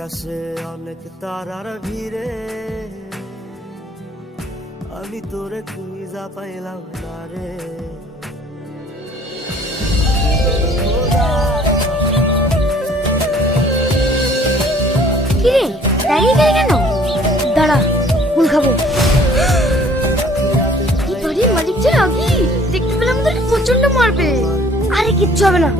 আকাশে অনেক তারার ভিড়ে আমি তোরে খুঁজা পাইলাম না রে। কিরে দাঁড়িয়ে গেলি কেন? দাঁড়া ফুল খাবো। এই বাড়ির মালিক যে রাগী, দেখতে পেলাম তোকে প্রচন্ড মারবে। আরে কিচ্ছু হবে না,